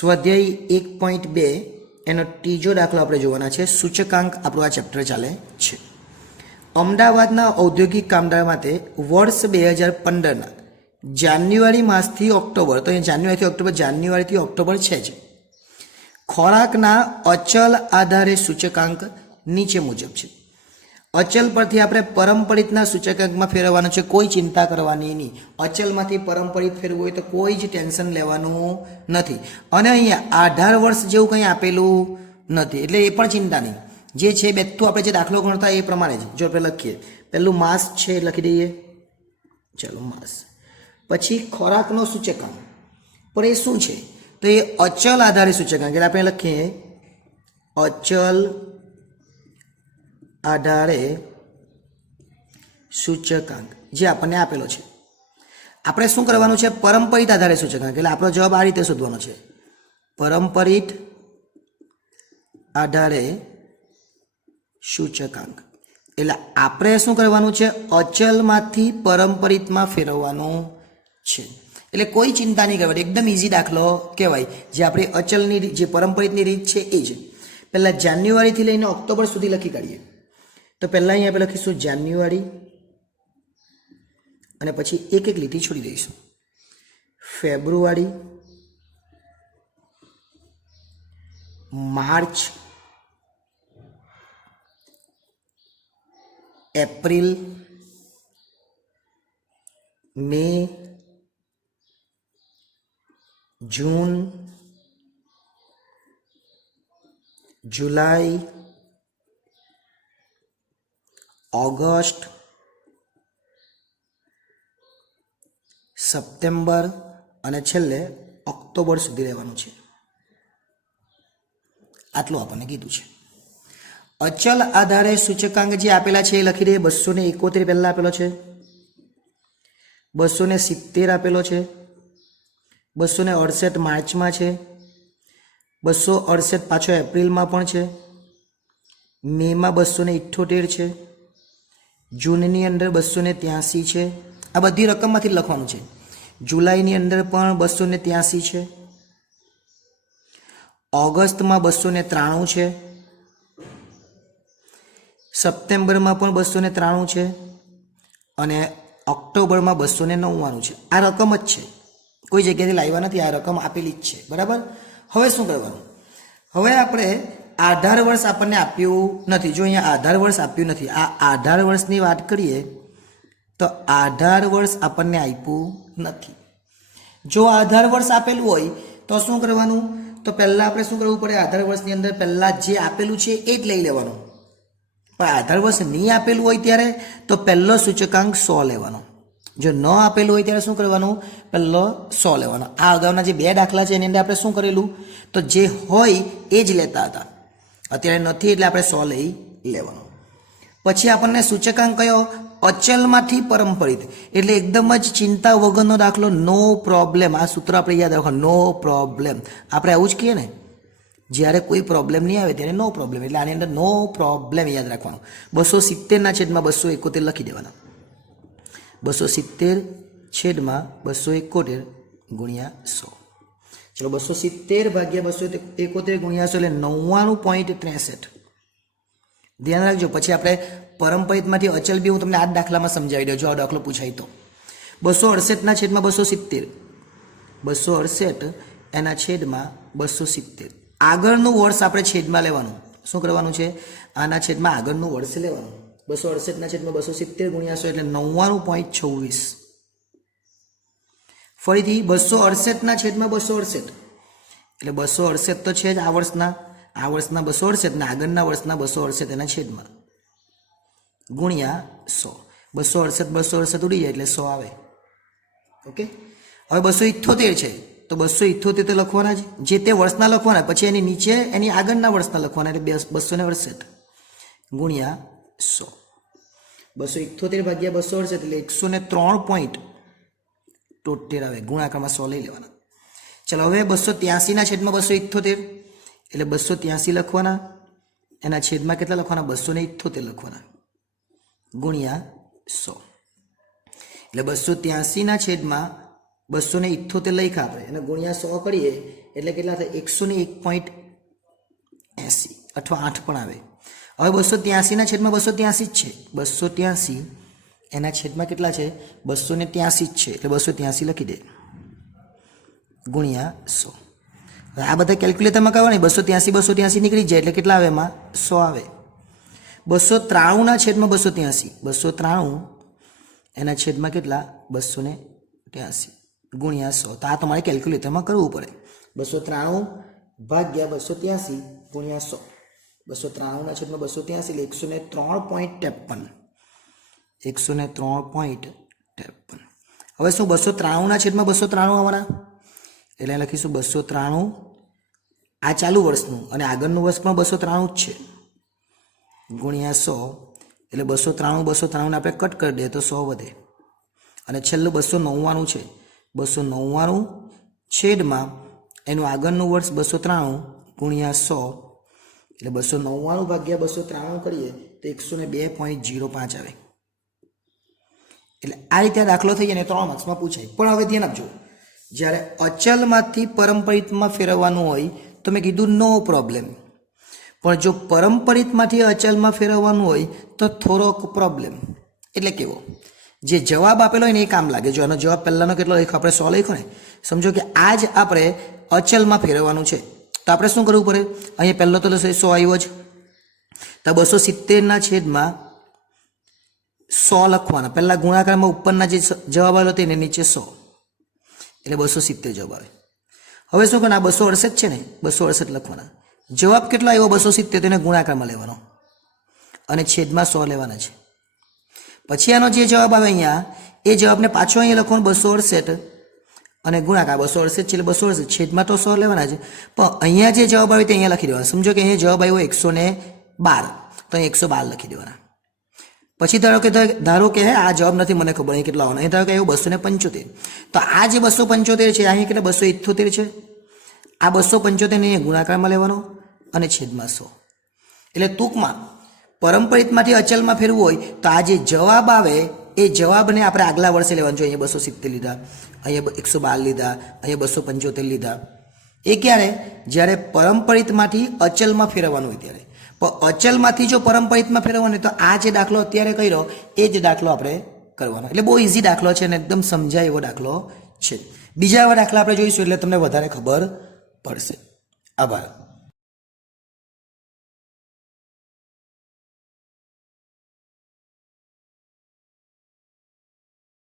સ્વાધ્યાય 1.2 એનો ત્રીજો દાખલો આપણે જોવાના છે. સૂચકાંક આપણું આ ચેપ્ટર ચાલે છે. અમદાવાદના ઔદ્યોગિક કામદાર માટે વર્ષ 2015ના જાન્યુઆરી માસથી ઓક્ટોબર, તો અહીંયા જાન્યુઆરીથી ઓક્ટોબર છે જ, ખોરાકના અચલ આધારે સૂચકાંક નીચે મુજબ છે. અચલ પરથી આપણે પરંપરિતના સૂચકાંકમાં ફેરવવાનું છે, કોઈ ચિંતા કરવાની નહીં. અચલમાંથી પરંપરિત ફેરવું હોય તો કોઈ જ ટેન્શન લેવાનું નથી. અને અહીંયા 18 વર્ષ જેવું કંઈ આપેલું નથી, એટલે એ પણ ચિંતા નહીં. જે છે બેઠું આપણે જે દાખલો ગણતા એ પ્રમાણે જ જો આપણે લખીએ. પહેલું માસ છે લખી દઈએ, ચાલો માસ. પછી ખોરાકનો સૂચકાંક, પણ એ શું છે તો એ અચલ આધારે સૂચકાંક, એટલે આપણે લખીએ અચલ આધારે સૂચકાંક જે આપણને આપેલો છે. આપણે શું કરવાનું છે? પરંપરિત આધારે સૂચકાંક, એટલે આપણો જવાબ આ રીતે શોધવાનો છે. પરંપરિત આધારે સૂચકાંક, એટલે આપણે શું કરવાનું છે? અચલમાંથી પરંપરિતમાં ફેરવવાનું છે. એટલે કોઈ ચિંતા નહીં કરવાની, એકદમ ઇઝી દાખલો કહેવાય. જે આપણી અચલની જે પરંપરિતની રીત છે એ જ. પહેલાં જાન્યુઆરીથી લઈને ઓક્ટોબર સુધી લખી કાઢીએ. તો પહેલાં અહીંયા આપણે લખીશું જાન્યુઆરી, અને પછી એક એક લીટી છોડી દઈશું. ફેબ્રુઆરી, માર્ચ, એપ્રિલ, મે, જૂન, જુલાઈ, ઓગસ્ટ, સપ્ટેમ્બર અને છેલ્લે ઓક્ટોબર સુધી રહેવાનું છે. આટલું આપણને કીધું છે. અચલ આધારે સૂચકાંક જે આપેલા છે એ લખી દઈએ. 271 પહેલાં આપેલો છે, 270 આપેલો છે, 268 માર્ચમાં છે, 268 પાછો એપ્રિલમાં પણ છે, મેમાં 278 છે, જૂનની અંદર 283 છે. આ બધી રકમમાંથી લખવાનું છે. જુલાઈની અંદર પણ 283 છે, ઓગસ્ટમાં 293 છે, સપ્ટેમ્બરમાં પણ 293 છે, અને ઓક્ટોબરમાં 299 છે. આ રકમ જ છે, કોઈ જગ્યાથી લાવ્યા નથી, આ રકમ આપેલી જ છે. બરાબર. હવે શું કરવાનું? હવે આપણે 18 વર્ષ આપણને આપ્યું નથી. જો અહીંયા 18 વર્ષ આપ્યું નથી, આ 18 વર્ષની વાત કરીએ તો 18 વર્ષ આપણને આપ્યું નથી. જો 18 વર્ષ આપેલું હોય તો શું કરવાનું? તો પહેલાં આપણે શું કરવું પડે? 18 વર્ષની અંદર પહેલાં જે આપેલું છે એ જ લઈ લેવાનું. પણ 18 વર્ષ નહીં આપેલું હોય ત્યારે તો પહેલો સૂચકાંક 100 લેવાનો. જો ન આપેલું હોય ત્યારે શું કરવાનું? પહેલો 100 લેવાનો. આ અગાઉના જે 2 દાખલા છે એની અંદર આપણે શું કરેલું? તો જે હોય એ જ લેતા હતા. અત્યારે નથી એટલે આપણે 100 લઈ લેવાનો. પછી આપણને સૂચકાંક કયો? અચલમાંથી પરંપરિત, એટલે એકદમ જ ચિંતા વગરનો દાખલો. નો પ્રોબ્લેમ. આ સૂત્ર આપણે યાદ રાખવાનું, નો પ્રોબ્લેમ. આપણે આવું જ કહીએ ને, જ્યારે કોઈ પ્રોબ્લેમ નહીં આવે ત્યારે નો પ્રોબ્લેમ, એટલે આની અંદર નો પ્રોબ્લેમ યાદ રાખવાનું. 270 છેદમાં 271 લખી દેવાના. 270 છેદમાં 271 ગુણ્યા 100. ચલો 270 ભાગ્યા 271 ગુણ્યા 100 એટલે 99.63. ધ્યાન રાખજો. પછી આપણે પરંપરિતમાંથી અચલ બી હું તમને આ જ દાખલામાં સમજાવી દઉં, જો આ દાખલો પૂછાય તો. 268 છેદમાં 270, 268 એના છેદમાં 270. આગળનું વર્ષ આપણે છેદમાં લેવાનું. શું કરવાનું છે? આના છેદમાં આગળનું વર્ષ લેવાનું. 268 છેદમાં 270 ગુણ્યા 100 એટલે 99.26. ફરીથી 268 છેદમાં 268, એટલે 268 તો છે જ આ વર્ષના 268 ને આગળના વર્ષના 268 એના છેદમાં ગુણ્યા 100. 268 ઉડી જાય એટલે 100 આવે. ઓકે. હવે 278 છે તો 278 તો લખવાના જ, જે તે વર્ષના લખવાના. પછી એની નીચે એની આગળના વર્ષના લખવાના, એટલે 268 ગુણ્યા 100. 278 ભાગ્યા 268 એટલે 103.73 આવે. ગુણાકારમાં 100 લઈ લેવાના. ચાલો હવે 283 છેદમાં 278, એટલે 283 લખવાના, એના છેદમાં કેટલા લખવાના? 278 લખવાના ગુણ્યા 100. એટલે 283 છેદમાં 278 લખ્યા આપણે અને ગુણ્યા 100 કરીએ એટલે કેટલા થાય 101.80 અથવા 8 પણ આવે. હવે 283 ના છેદમાં 283 જ છે. 283 એના છેદમાં કેટલા છે 283 જ છે એટલે 283 લખી દે ગુણ્યા 100. હવે આ બધા કેલ્ક્યુલેટરમાં કરવાની 283 નીકળી જાય એટલે કેટલા આવે એમાં 100 આવે. 293 ના છેદમાં 293 એના છેદમાં કેટલા 283 ગુણ્યા 100. તો આ તમારે કેલ્ક્યુલેટરમાં કરવું પડે. 293 ભાગ્યા 283 ગુણ્યા 100. 293 ના છેદમાં 283 એટલે 103.53. હવે શું 293 ના છેદમાં 293 આવવાના એટલે લખીશું 293 આ ચાલુ વર્ષનું અને આગળનું વર્ષ પણ 293 જ છે ગુણ્યા 100 એટલે 293 ને આપણે કટ કરી દઈએ તો 100 વધે અને છેલ્લું 299 છે. 299 છેદમાં એનું આગળનું વર્ષ 293 ગુણ્યા 100 એટલે 299 ભાગ્યા 293 કરીએ તો 102.05 આવે. એટલે આ રીતે દાખલો થઈ જાય ને 3 માર્ક્સમાં પૂછાય. પણ હવે ધ્યાન આપજો, જ્યારે અચલમાંથી પરંપરિતમાં ફેરવવાનું હોય તો મેં કીધું નો પ્રોબ્લેમ, પણ જો પરંપરિતમાંથી અચલમાં ફેરવવાનું હોય તો થોડોક પ્રોબ્લેમ. એટલે કેવો? જે જવાબ આપેલો હોય ને એ કામ લાગે. જો આનો જવાબ પહેલાનો કેટલો લખ્યો આપણે 100 લખ્યો ને, સમજો કે આ જ આપણે અચલમાં ફેરવવાનું છે તો આપણે શું કરવું પડે? અહીંયા પહેલો તો 100 આવ્યો જ, તો 270 ના છેદમાં 100 લખવાના. પહેલા ગુણાકારમાં ઉપરના જે જવાબ આવેલો તેને નીચે 100 એટલે 270 જવાબ આવે. હવે શું કરવાનું? આ 268 છે ને, 268 લખવાના. જવાબ કેટલો આવ્યો 270 તેને ગુણાકારમાં લેવાનો અને છેદમાં 100 લેવાના છે. પછી આનો જે જવાબ આવે અહીંયા એ જવાબને પાછો અહીંયા લખવાનું 268 અને ગુણાકાર 268 છે એટલે 268 છેદમાં તો 100 લેવાના છે. પણ અહીંયા જે જવાબ આવે તે અહીંયા લખી દેવાના. સમજો કે અહીંયા જવાબ આવ્યો 112 તો અહીંયા 112 લખી દેવાના. પછી ધારો કે આ જવાબ નથી મને ખબર અહીં કેટલા આવવાના. અહીં ધારો કે આવ્યું 275 તો આ જે 275 છે અહીં કેટલા 278 છે. આ 275 ને અહીંયા ગુણાકારમાં લેવાનો અને છેદમાં 100. એટલે ટૂંકમાં પરંપરિતમાંથી અચલમાં ફેરવું હોય તો આ જે જવાબ આવે એ જવાબને આપણે આગલા વર્ષે લેવાનું. જો અહીંયા 270 લીધા, અહીંયા 112 લીધા, અહીંયા 275 લીધા. એ ક્યારે? જ્યારે પરંપરિતમાંથી અચલમાં ફેરવવાનું હોય ત્યારે. પણ અચલમાંથી જો પરંપરિતમાં ફેરવવાનું હોય તો આ જે દાખલો અત્યારે કર્યો એ જ દાખલો આપણે કરવાનો. એટલે બહુ ઇઝી દાખલો છે અને એકદમ સમજાય એવો દાખલો છે. બીજા એવા દાખલા આપણે જોઈશું એટલે તમને વધારે ખબર પડશે. આભાર.